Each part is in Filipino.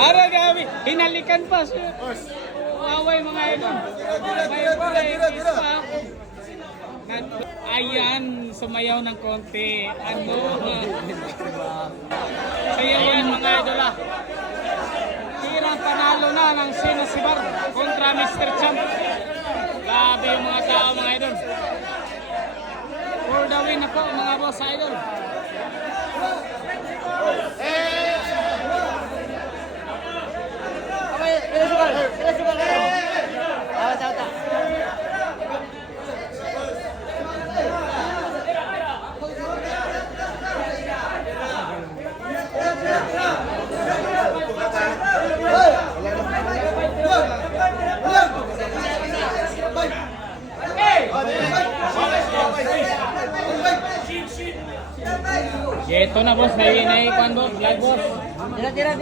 Ara gabi, hinalikan pa siya. Away mga idol. Ayan, sumayaw ng konti. Ano? Kaya yan mga idol ah. Tirang panalo na ng Sinasibar kontra Mr. Champ. Grabe yung mga tao mga idol. For the win na po mga boss idol. Ito na boss, naiikuan boss, live boss. Tira.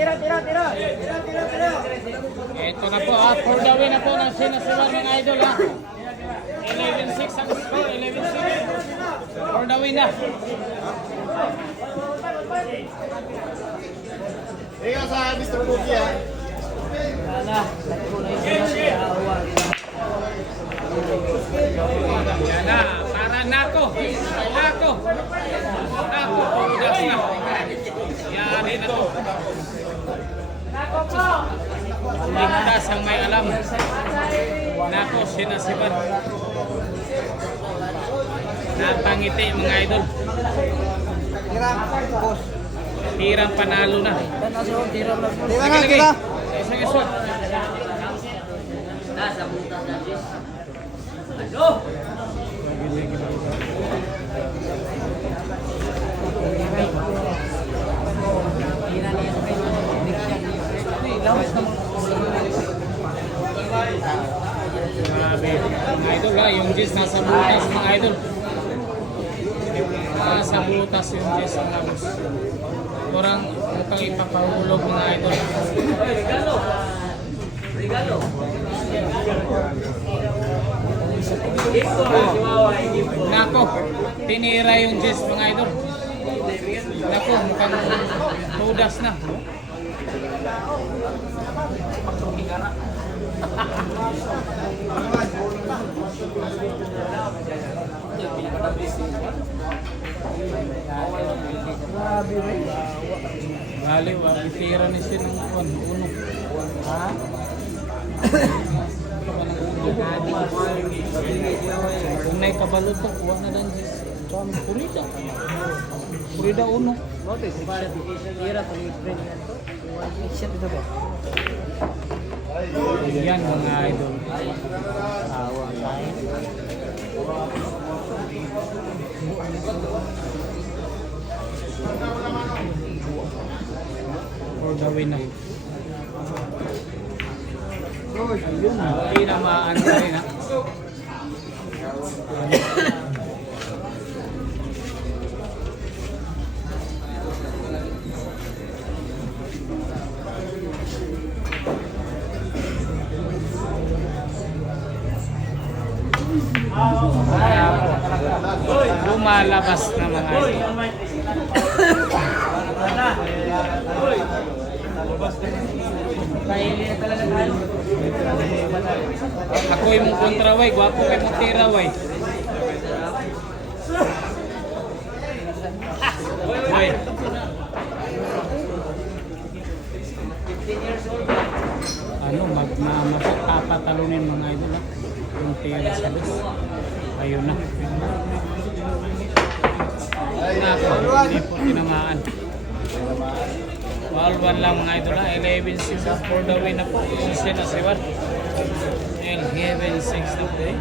Ito na po, for the win na po ng Sinasibar mga idol ha. 11-6 ang score, 11-6. For the win na. Ikaw sa Mr. Cookie ha. Yan na, para Nako. Udas na. Yari na to. Ligtas ang may alam. Nako, Sinasibar. Napangiti mga idol. Tirang panalo na. Tira. Isang isot. Nasa butas na Jis. Ano? Mga idol ha, yung Jis nasa butas mga idol. Nasa butas yung Jis ang labos. Kurang mukhang ipapahulog mga idol. Regalo. Nako, tinira yung Jis mga idol. Nako, mukhang budas na. Bali, wag tira ni sin ng uno. Ha? Kung may kabalot ka, kuha na lang Jis. Kami, Purida uno. Yan mga idol. For the win na. Hindi na maantay na. Lumalabas na mga idol. Ako yung kontra way, gwapo kay mo tira way. Way. Ano, magpapatalunin mga idol ha. Yung tira sa dos. Ayun na. Nako, hindi po tinamaan. Walwan lang mga idol ha. 11-6 for the win na po. Yung Sinasibar. 11-6 na po eh.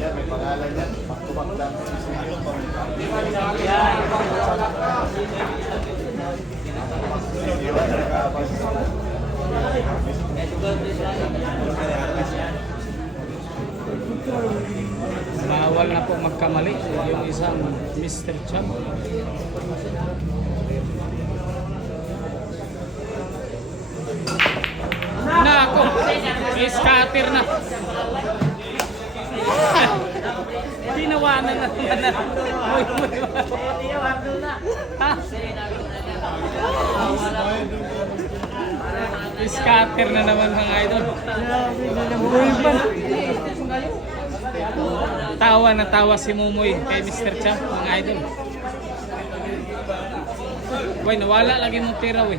May pangalan yan. Back-to-back lang. Bawal na po magkamali yung isang Mr. Champ. Nako, scatter na. Tinawanan na naman. Ha? Scatter na naman mga idol. Tawa na tawa si Mumoy kay Mr. Champ mga idol. Boy, nawala lagi mong tira we.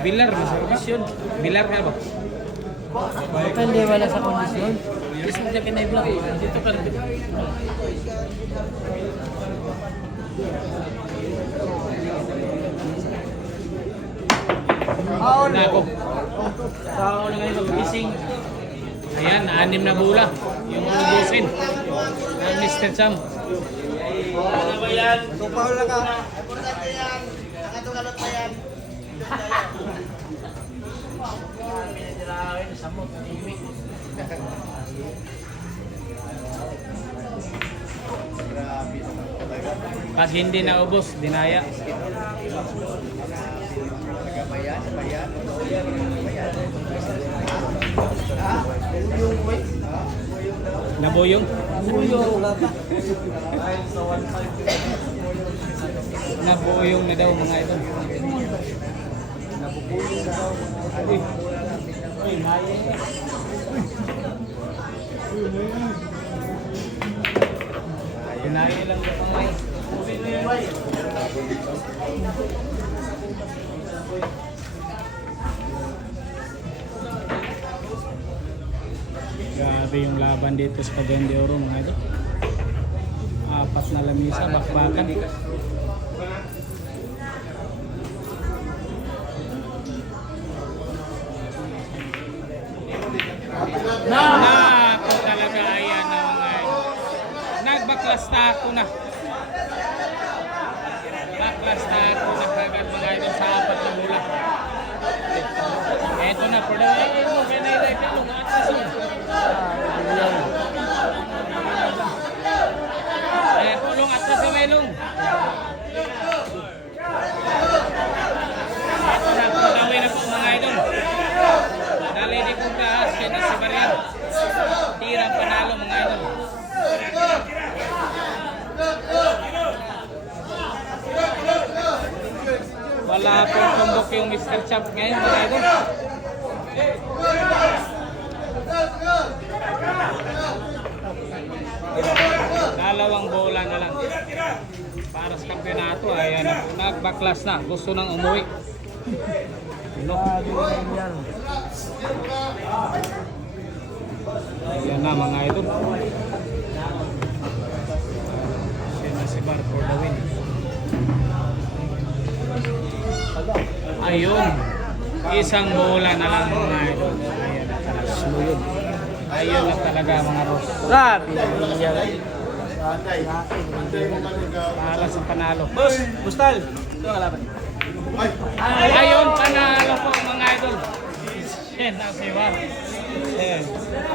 Bilar na sa kondisyon. Bilar ka ba? Depende wala sa kondisyon. Gusto mo dyan kinay-vlog. Dito ka rin. Nako. Ako na ngayon mag-gising. Ayan, 6 na bola. Yung ubusin. Ng Mr. Champ. Ano ba yan? Tupaw lang ka. Nakatukalot pa yan. Grabe naman talaga. Pag hindi naubos, dinaya. Bayan, bayan. Nabuyong. Nabuyong na daw mga ito. Dinaya lang sa kamay. Grabe yung laban dito sa Cagayan de Oro mga ito. 4 na lamisa, bakbakan. Nako talaga, ayan na mga ito. Nagbaklas na ako na. Baklas na ako na kagad mga ito sa 4 na bola. Ito na, pero ayun mo, kanilay ka nung atas mo. Tulong atas sa melong. Ito na, pagawin na po mga idol. Dali di po kahas, kaya na si Marian. Tirang panalo mga idol. Wala pong tumbok yung Mr. Champ ngayon mga idol. Dalawang bola na lang para sa kampeonato. Ayan na po, nagbaklas na, gusto nang umuwi. No? Ayan na mga idol. Siya na si Bar for the win. Ayun, isang bola na lang mga idol. Ayan na talaga. Smooth. Ayun na talaga mga boss. Grabe. Para sa panalo. Boss, Bustal. Ito ang laban. Ayun, panalo po mga idol. Yan na si War.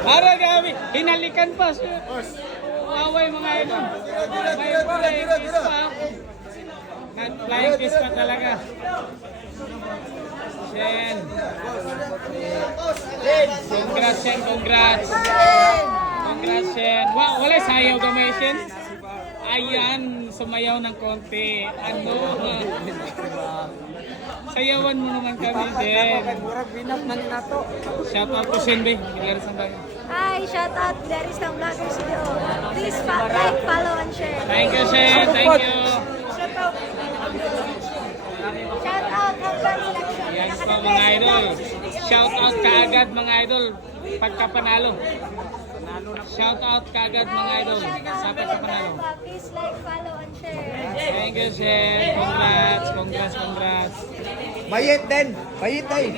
Para gabi, hinalikan pa siya. Huawei mga idol. May flying kiss pa. Flying kiss pa talaga. Shen. Congrats, Shen. Congrats. Congrats, Shen. Wow, wala sayaw gamay, Shen. Ayan, sumayaw ng konti. Ano? Sayawan mo naman kami, Shen. Shout out to Shen, be. Ilaris ang tayo. Hi, shout out dari Isang Vloggers Studio. Please like, follow, and share. Thank you, Shen. Thank you. Shout out. Shout out Hanggang Selection. Yan po mga idol. Shout out kaagad mga idol. Pagkapanalo. Shout out kaagad mga idol. Sa pagkapanalo. Please like, follow, and share. Thank you, Shen. Congrats, congrats, congrats. Bayit din. Bayit din.